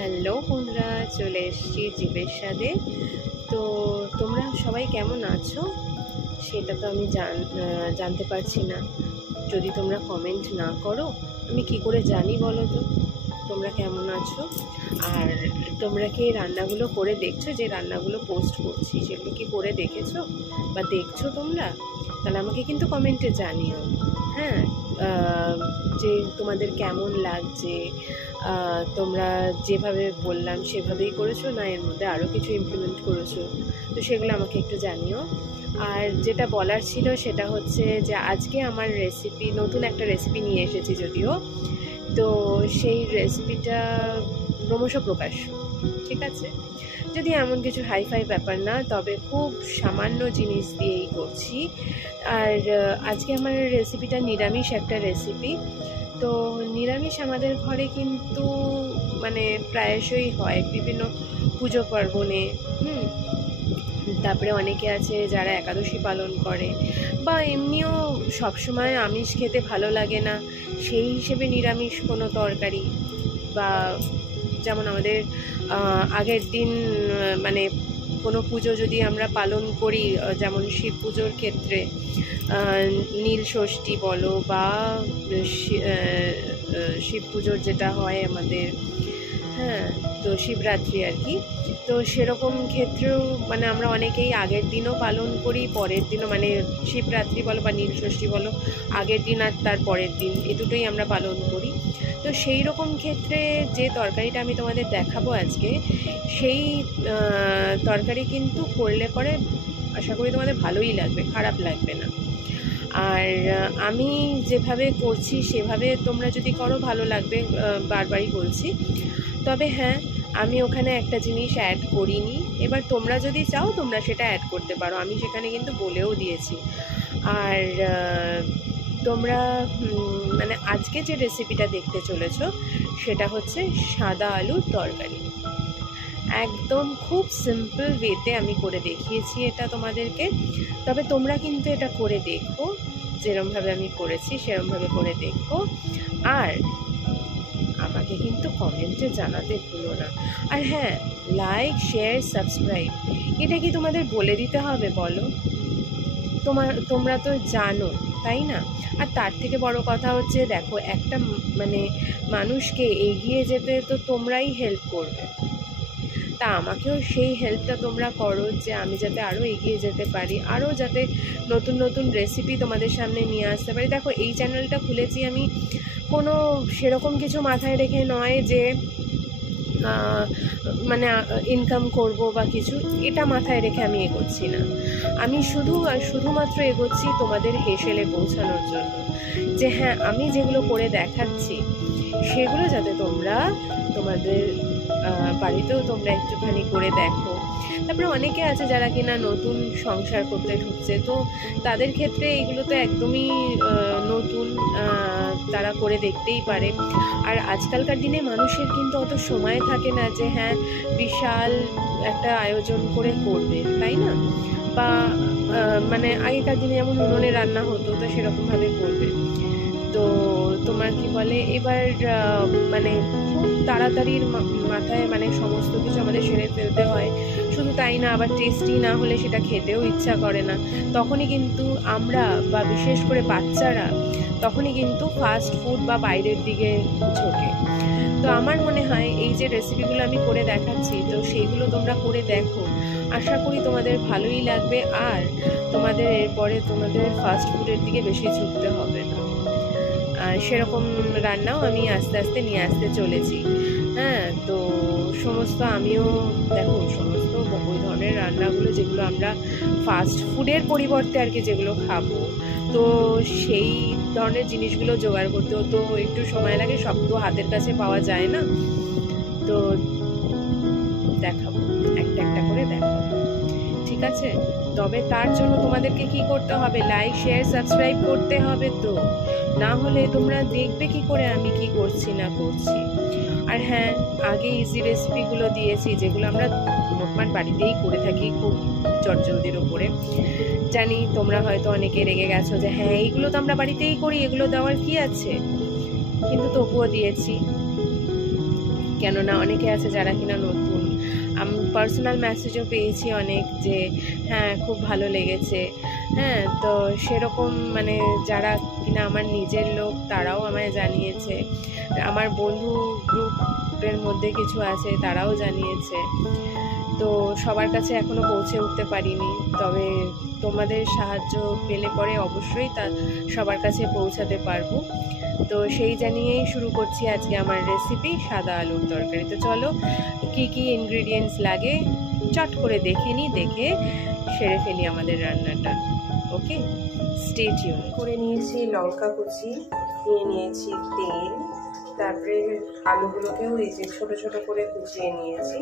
Hello বন্ধুরা, চলে এসেছি জীবের স্বাদে। তো তোমরা সবাই কেমন আছো সেটা তো আমি জানতে পারছি না। যদি তোমরা কমেন্ট না করো আমি কি করে জানি বলো তো তোমরা কেমন আছো? আর তোমরা কি রান্নাগুলো করে দেখছো? যে রান্নাগুলো পোস্ট করছি সেগুলো কি করে দেখেছো বা দেখছো তোমরা? তাহলে আমাকে কিন্তু কমেন্টে জানিও। হ্যাঁ, যে তোমাদের কেমন লাগছে, তোমরা যেভাবে বললাম সেভাবেই করেছো না এর মধ্যে আরও কিছু ইমপ্লিমেন্ট করেছো, তো সেগুলো আমাকে একটু জানিও। আর যেটা বলার ছিল সেটা হচ্ছে যে আজকে আমার রেসিপি, নতুন একটা রেসিপি নিয়ে এসেছি যদিও, তো সেই রেসিপিটা ক্রমশ প্রকাশ্য, ঠিক আছে? যদি এমন কিছু হাইফাই ব্যাপার না, তবে খুব সামান্য জিনিস দিয়েই করছি। আর আজকে আমার রেসিপিটা নিরামিষ একটা রেসিপি। তো নিরামিষ আমাদের ঘরে কিন্তু মানে প্রায়শই হয় বিভিন্ন পুজো পার্বণে। তারপরে অনেকে আছে যারা একাদশী পালন করে, বা এমনিও সবসময় আমিষ খেতে ভালো লাগে না, সেই হিসেবে নিরামিষ কোনো তরকারি, বা যেমন আমাদের আগের দিন মানে কোনো পুজো যদি আমরা পালন করি, যেমন শিব পুজোর ক্ষেত্রে নীল ষষ্ঠী বলো, বা শিব পুজোর যেটা হয় আমাদের, হ্যাঁ, তো শিবরাত্রি আর কি। তো সেরকম ক্ষেত্রেও মানে আমরা অনেকেই আগের দিনও পালন করি, পরের দিনও, মানে শিবরাত্রি বলো বা নীল ষষ্ঠী বলো, আগের দিন আর তার পরের দিন, এ দুটোই আমরা পালন করি। তো সেই রকম ক্ষেত্রে যে তরকারিটা আমি তোমাদের দেখাবো আজকে, সেই তরকারি কিন্তু করলে পরে আশা করি তোমাদের ভালোই লাগবে, খারাপ লাগবে না। আর আমি যেভাবে করছি সেভাবে তোমরা যদি করো ভালো লাগবে, বারবারই বলছি। তবে হ্যাঁ, আমি ওখানে একটা জিনিস অ্যাড করিনি, এবার তোমরা যদি চাও তোমরা সেটা অ্যাড করতে পারো, আমি সেখানে কিন্তু বলেও দিয়েছি। আর তোমরা মানে আজকে যে রেসিপিটা দেখতে চলেছো সেটা হচ্ছে সাদা আলুর তরকারি। একদম খুব সিম্পল ওয়েতে আমি করে দেখিয়েছি এটা তোমাদেরকে। তবে তোমরা কিন্তু এটা করে দেখো, যেরমভাবে আমি করেছি সেরমভাবে করে দেখো। আর আমাকে কিন্তু কমেন্টে জানাতে ভুলো না। আর হ্যাঁ, লাইক, শেয়ার, সাবস্ক্রাইব, এটা কি তোমাদের বলে দিতে হবে বলো? তোমরা তো জানো, তাই না? আর তার থেকে বড় কথা হচ্ছে, দেখো, একটা মানে মানুষকে এগিয়ে যেতে তো তোমরাই হেল্প করবে, তা আমাকেও সেই হেল্পটা তোমরা করো যে আমি যাতে আরও এগিয়ে যেতে পারি, আরও যাতে নতুন নতুন রেসিপি তোমাদের সামনে নিয়ে আসতে পারি। দেখো, এই চ্যানেলটা খুলেছি আমি কোনো সেরকম কিছু মাথায় রেখে নয় যে মানে ইনকাম করব বা কিছু, এটা মাথায় রেখে আমি এগোচ্ছি না। আমি শুধুমাত্র এগোচ্ছি তোমাদের হেসেলে পৌঁছানোর জন্য, যে হ্যাঁ, আমি যেগুলো করে দেখাচ্ছি সেগুলো যাতে তোমরা তোমাদের বাড়িতেও তোমরা একটুখানি করে দেখো। তারপরে অনেকে আছে যারা কিনা নতুন সংসার করতে ঢুকছে, তো তাদের ক্ষেত্রে এগুলো তো একদমই নতুন, তারা করে দেখতেই পারে। আর আজকালকার দিনে মানুষের কিন্তু অত সময় থাকে না যে হ্যাঁ বিশাল একটা আয়োজন করে করবে, তাই না? বা মানে আগেকার দিনে যেমন উনুনে রান্না হতো, তো সেরকমভাবে করবে। তো তোমার কি বলে, এবার মানে খুব তাড়াতাড়ির মাথায় মানে সমস্ত কিছু আমাদের সেরে ফেলতে হয়। শুধু তাই না, আবার টেস্টি না হলে সেটা খেতেও ইচ্ছা করে না। তখনই কিন্তু আমরা, বা বিশেষ করে বাচ্চারা, তখনই কিন্তু ফাস্ট ফুড বা বাইরের দিকে ঝোঁকে। তো আমার মনে হয় এই যে রেসিপিগুলো আমি করে দেখাচ্ছি, তো সেইগুলো তোমরা করে দেখো, আশা করি তোমাদের ভালোই লাগবে। আর তোমাদের এরপরে তোমাদের ফাস্ট ফুডের দিকে বেশি ঝুঁকতে হবে না। সেরকম রান্নাও আমি আস্তে আস্তে নিয়ে আসতে চলেছি। হ্যাঁ, তো আমিও দেখো সমস্ত ওই ধরনের রান্নাগুলো যেগুলো আমরা ফাস্ট ফুডের পরিবর্তে আর কি যেগুলো খাবো, তো সেই ধরনের জিনিসগুলো জোগাড় করতেও তো একটু সময় লাগে, সব তো হাতের কাছে পাওয়া যায় না। তো দেখাবো, একটা একটা করে দেখাবো, ঠিক আছে? তবে তার জন্য তোমাদেরকে কি করতে হবে? লাইক, শেয়ার, সাবস্ক্রাইব করতে হবে। তো না হলে তোমরা দেখবে কি করে আমি কি করছি না করছি। আর হ্যাঁ, আগে ইজি রেসিপিগুলো দিয়েছি যেগুলো আমরা মোটমাট বাড়িতেই করে থাকি খুব চটজলদির উপরে। জানি তোমরা হয়তো অনেকে রেগে গেছো যে হ্যাঁ এইগুলো তো আমরা বাড়িতেই করি, এগুলো দেওয়ার কি আছে, কিন্তু তবুও দিয়েছি। কেননা অনেকে আছে যারা কিনা নতুন। আমি পার্সোনাল মেসেজও পেয়েছি অনেক যে হ্যাঁ খুব ভালো লেগেছে। হ্যাঁ, তো সেরকম মানে যারা কিনা আমার নিজের লোক তারাও আমায় জানিয়েছে, আমার বন্ধু গ্রুপের মধ্যে কিছু আছে তারাও জানিয়েছে। তো সবার কাছে এখনও পৌঁছে উঠতে পারিনি, তবে তোমাদের সাহায্য পেলে পরে অবশ্যই তা সবার কাছে পৌঁছাতে পারবো। তো সেই জানিয়েই শুরু করছি আজকে আমার রেসিপি সাদা আলুর তরকারি। তো চলো কি কি ইনগ্রিডিয়েন্টস লাগে চট করে দেখে নিই, দেখে সেরে ফেলি আমাদের রান্নাটা। ওকে, স্টে টিউন। করে নিয়েছি লঙ্কা কুচি, নিয়ে নিয়েছি তেল, তারপরে আলুগুলোকেও এই যে ছোটো ছোটো করে কুচিয়ে নিয়েছি।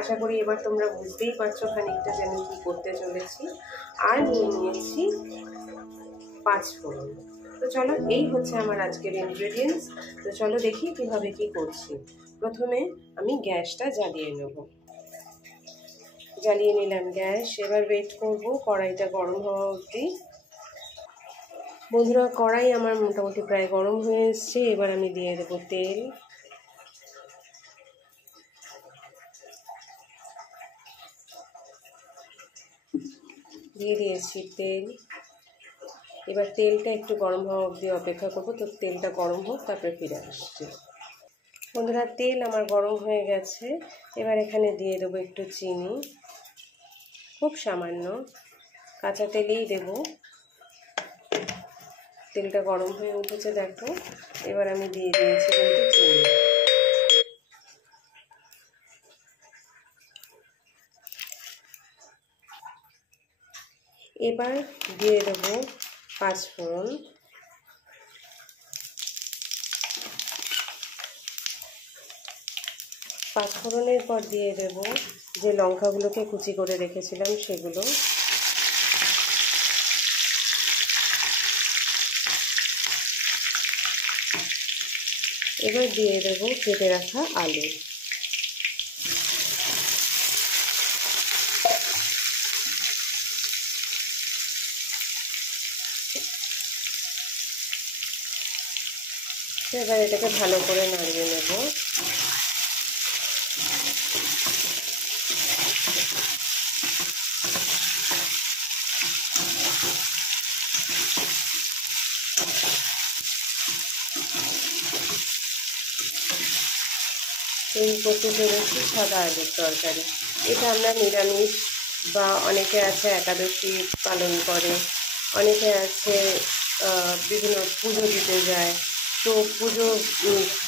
আশা করি এবার তোমরা বুঝতেই পারছো খানিকটা যে আমি কী করতে চলেছি। আর নিয়ে নিয়েছি 5 ফোড়ন। তো চলো, এই হচ্ছে আমার আজকের ইনগ্রেডিয়েন্টস। তো চলো দেখি কীভাবে কী করছি। প্রথমে আমি গ্যাসটা জ্বালিয়ে নেব। জ্বালিয়ে নিলাম গ্যাস। এবার ওয়েট করব কড়াইটা গরম হওয়া অবধি। বন্ধুরা, কড়াই আমার মোটামুটি প্রায় গরম হয়ে এসছে। এবার আমি দিয়ে দেবো তেল। দিয়ে দিয়েছি তেল। এবার তেলটা একটু গরম হওয়া অবধি অপেক্ষা করবো। তো তেলটা গরম হোক, তারপরে ফিরে আসছি। বন্ধুরা, তেল আমার গরম হয়ে গেছে। এবার এখানে দিয়ে দেবো একটু চিনি, খুব সামান্য, কাঁচা তেলেই দেবো। তেলটা গরম হয়ে উঠেছে দেখো। এবার আমি দিয়ে দিয়েছি কিন্তু চিনি। এবার দিয়ে দেবো 5 ফোড়ন। পাঁচফোড়নের পর দিয়ে দেব যে লঙ্কাগুলোকে কুচি করে রেখেছিলাম সেগুলো। এবার দিয়ে দেব কেটে রাখা আলু। এবার এটাকে ভালো করে নাড়িয়ে নেব। তৈরি করতে চলেছি সাদা আলুর তরকারি। এটা আমরা নিরামিষ বা অনেকে আছে একাদশী পালন করে, অনেকে আছে বিভিন্ন পুজো দিতে যায়। তো পুজো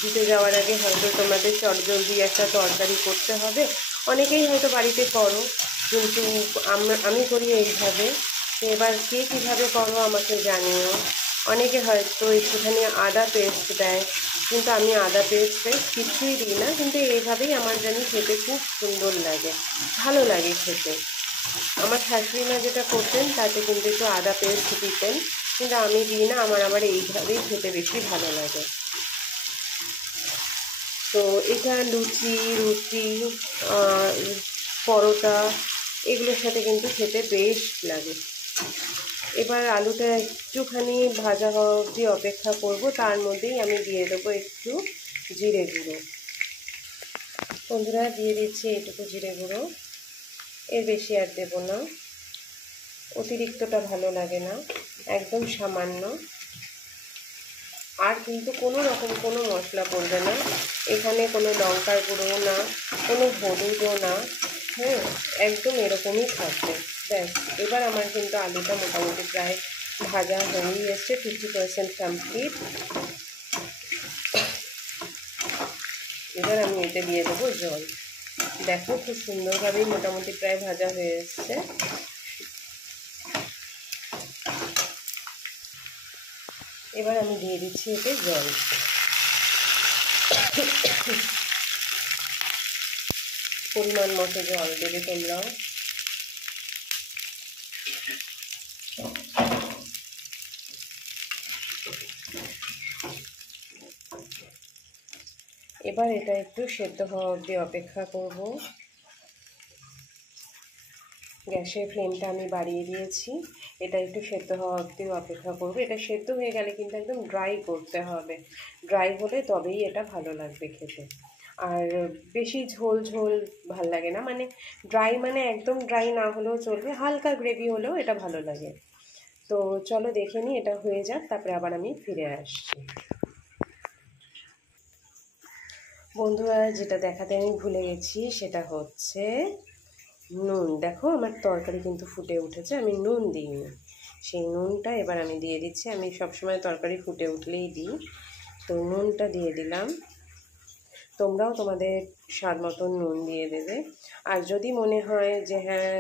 দিতে যাওয়ার আগে হয়তো তোমাদের চটজলদি একটা তরকারি করতে হবে। অনেকেই হয়তো বাড়িতে করো, কিন্তু আমি করি এইভাবে। এবার কে কীভাবে করো আমাকে জানিও। অনেকে হয়তো একটুখানি আদা পেস্ট দেয়, কিন্তু আমি আদা পেস্ট কিছুই দিই না। কিন্তু এইভাবেই আমার জানি খেতে খুব সুন্দর লাগে, ভালো লাগে খেতে। আমার শাশুড়ি মা যেটা করতেন তাতে কিন্তু একটু আদা পেস্ট দিতেন, কিন্তু আমি দিই না। আমার আবার এইভাবেই খেতে বেশি ভালো লাগে। তো এটা লুচি, রুটি, পরোটা এগুলোর সাথে কিন্তু খেতে বেশ লাগে। এবার আলুটা একটুখানি ভাজা হওয়া অবধি অপেক্ষা করব। তার মধ্যেই আমি দিয়ে দেবো একটু জিরে গুঁড়ো। বন্ধুরা, দিয়ে দিচ্ছি এইটুকু জিরে গুঁড়ো, এর বেশি আর দেবো না। অতিরিক্তটা ভালো লাগে না, একদম সামান্য। আর কিন্তু কোনো রকম কোনো মশলা পড়বে না এখানে, কোনো লঙ্কার গুঁড়ো না, কোনো হলুদও না। হ্যাঁ, একদম এরকমই থাকবে। ব্যাস, এবার আমার কিন্তু আলুটা মোটামুটি প্রায় ভাজা হয়েই এসছে, 50% কমপ্লিট। এবার আমি এতে দিয়ে দেবো জল। দেখো খুব সুন্দরভাবেই মোটামুটি প্রায় ভাজা হয়ে এসছে। এবার আমি দিয়ে দিচ্ছি এতে জল। পরিমাণ মতো জল দেবে তোমরাও। এবার এটা একটু সেদ্ধ হওয়া অবধি অপেক্ষা করব। গ্যাসের ফ্লেমটা আমি বাড়িয়ে দিয়েছি। এটা একটু সেদ্ধ হওয়া অবধি অপেক্ষা করব। এটা সেদ্ধ হয়ে গেলে কিন্তু একদম ড্রাই করতে হবে, ড্রাই হলে তবেই এটা ভালো লাগবে খেতে। আর বেশি ঝোল ঝোল ভাল লাগে না, মানে ড্রাই মানে একদম ড্রাই না হলেও চলবে, হালকা গ্রেভি হলেও এটা ভালো লাগে। তো চলো দেখে নিই এটা হয়ে যাক, তারপরে আবার আমি ফিরে আসছি। বন্ধুরা, যেটা দেখাতে আমি ভুলে গেছি সেটা হচ্ছে নুন। দেখো আমার তরকারি কিন্তু ফুটে উঠেছে, আমি নুন দিইনি। সেই নুনটা এবার আমি দিয়ে দিচ্ছি। আমি সবসময় তরকারি ফুটে উঠলেই দিই, তো নুনটা দিয়ে দিলাম। তোমরাও তোমাদের স্বাদ মতন নুন দিয়ে দেবে। আর যদি মনে হয় যে হ্যাঁ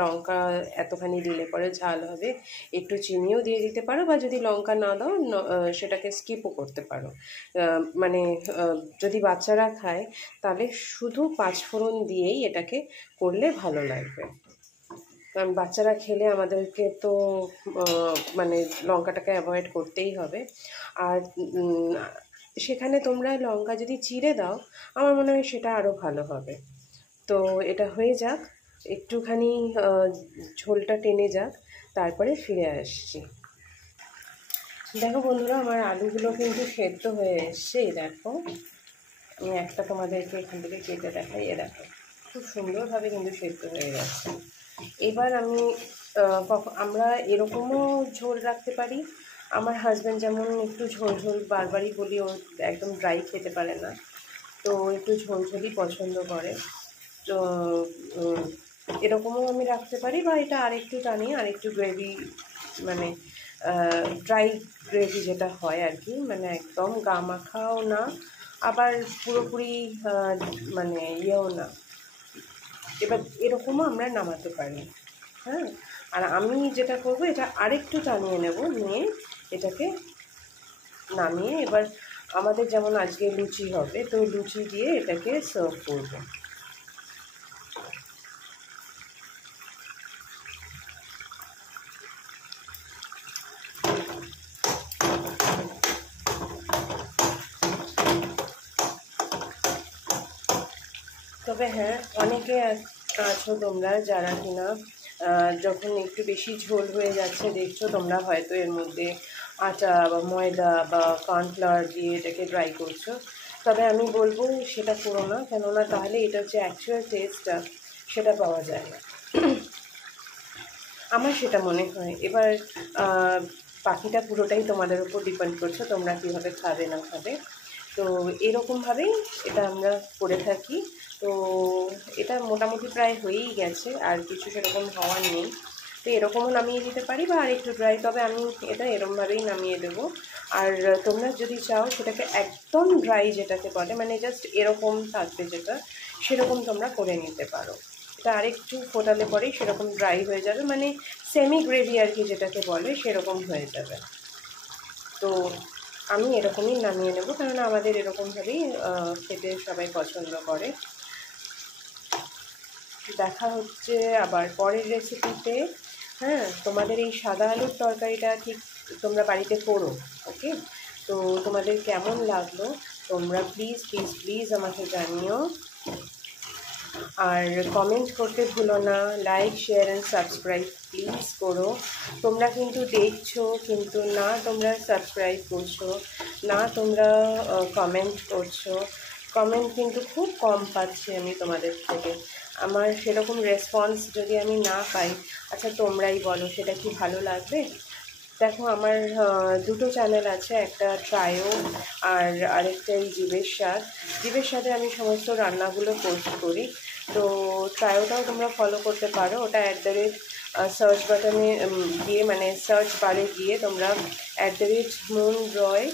লঙ্কা এতখানি দিলে পরে ঝাল হবে, একটু চিনিও দিয়ে দিতে পারো, বা যদি লঙ্কা না দাও সেটাকে স্কিপও করতে পারো। মানে যদি বাচ্চারা খায় তাহলে শুধু পাঁচফোড়ন দিয়েই এটাকে করলে ভালো লাগবে। কারণ বাচ্চারা খেলে আমাদেরকে তো মানে লঙ্কাটাকে অ্যাভয়েড করতেই হবে। আর সেখানে তোমরা লঙ্কা যদি চিড়ে দাও আমার মনে হয় সেটা আরও ভালো হবে। তো এটা হয়ে যাক, একটুখানি ঝোলটা টেনে যাক, তারপরে ফিরে আসছি। দেখো বন্ধুরা, আমার আলুগুলো কিন্তু সেদ্ধ হয়ে এসছে। দেখো আমি একটা তোমাদেরকে এখান থেকে কেটে দেখাই, দেখো খুব সুন্দরভাবে কিন্তু সেদ্ধ হয়ে গেছে। এবার আমি আমরা এরকমও ঝোল রাখতে পারি। আমার হাজব্যান্ড যেমন একটু ঝোল ঝোল, বারবারই বলি ও একদম ড্রাই খেতে পারে না, তো একটু ঝোল ঝোলই পছন্দ করে। তো এরকমও আমি রাখতে পারি, বা এটা আরেকটু টানিয়ে আরেকটু গ্রেভি, মানে ড্রাই গ্রেভি যেটা হয় আর কি, মানে একদম গা মাখাও না, আবার পুরোপুরি মানে ইয়েও না। এবার এরকমও আমরা নামাতে পারি। হ্যাঁ, আর আমি যেটা করব এটা আরেকটু টানিয়ে নেব, নিয়ে এটাকে নামিয়ে এবার আমাদের যেমন আজকে লুচি হবে, তো লুচি দিয়ে এটাকে সার্ভ করব। তবে হ্যাঁ, অনেকে আছো তোমরা যারা কিনা যখন একটু বেশি ঝোল হয়ে যাচ্ছে দেখছো, তোমরা হয়তো এর মধ্যে আটা বা ময়দা বা কর্নফ্লাওয়ার দিয়ে এটাকে ড্রাই করছো। তবে আমি বলবো সেটা করো না, কেননা তাহলে এটার যে অ্যাকচুয়াল টেস্টটা সেটা পাওয়া যায় না। আমার সেটা মনে হয়। এবার বাকিটা পুরোটাই তোমাদের উপর ডিপেন্ড করছে, তোমরা কীভাবে খাবে না খাবে। তো এরকমভাবেই এটা আমরা করে থাকি। তো এটা মোটামুটি প্রায় হয়েই গেছে, আর কিছু সেরকম হওয়ার নেই। তো এরকমও নামিয়ে দিতে পারি, বা আর একটু ড্রাই, তবে আমি এটা এরকমভাবেই নামিয়ে দেবো। আর তোমরা যদি চাও সেটাকে একদম ড্রাই যেটাকে বলে, মানে জাস্ট এরকম থাকবে যেটা, সেরকম তোমরা করে নিতে পারো। এটা আরেকটু ফোটালে পরেই সেরকম ড্রাই হয়ে যাবে, মানে সেমি গ্রেভি আর কি যেটাকে বলে, সেরকম হয়ে যাবে। তো আমি এরকমই নামিয়ে নেব, কারণ আমাদের এরকমভাবেই খেতে সবাই পছন্দ করে। দেখা হচ্ছে আবার পরের রেসিপিতে। হ্যাঁ, তোমাদের এই সাদা আলুর তরকারিটা ঠিক তোমরা বাড়িতে করো, ওকে? তো তোমাদের কেমন লাগলো তোমরা প্লিজ প্লিজ প্লিজ আমাকে জানিও। আর কমেন্ট করতে ভুলো না, like share and subscribe please করো। তোমরা কিন্তু দেখছো, কিন্তু না তোমরা সাবস্ক্রাইব করছো, না তোমরা কমেন্ট করছো। কমেন্ট কিন্তু খুব কম পাচ্ছি আমি তোমাদের থেকে। আমার সেরকম রেসপন্স যদি আমি না পাই, আচ্ছা তোমরাই বলো সেটা কি ভালো লাগবে? দেখো আমার দুটো চ্যানেল আছে, একটা ট্রায়ো আর আরেকটা এই জীবের স্বাদ। জীবের স্বাদে আমি সমস্ত রান্নাগুলো পোস্ট করি। তো ট্রায়োটাও তোমরা ফলো করতে পারো, ওটা সার্চ বাটনে গিয়ে, মানে সার্চ বারে গিয়ে তোমরা @মুনরয়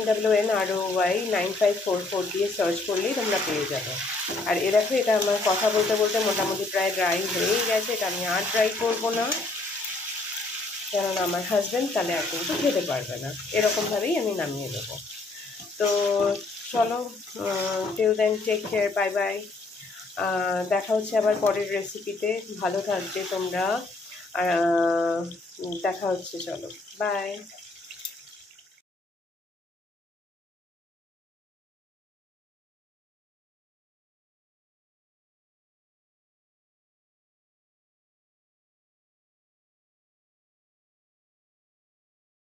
MWNROY 9544 দিয়ে সার্চ করলেই তোমরা পেয়ে যাবে। আর এ দেখো, এটা আমার কথা বলতে বলতে মোটামুটি প্রায় ড্রাই হয়েই গেছে, এটা আমি আর ড্রাই করবো না, কেননা আমার হাজব্যান্ড তাহলে আর কিন্তু খেতে পারবে না। এরকমভাবেই আমি নামিয়ে দেবো। তো চলো, till then take care, bye bye. দেখা হচ্ছে আবার পরের রেসিপিতে। ভালো থাকবে তোমরা, দেখা হচ্ছে, চলো বাই।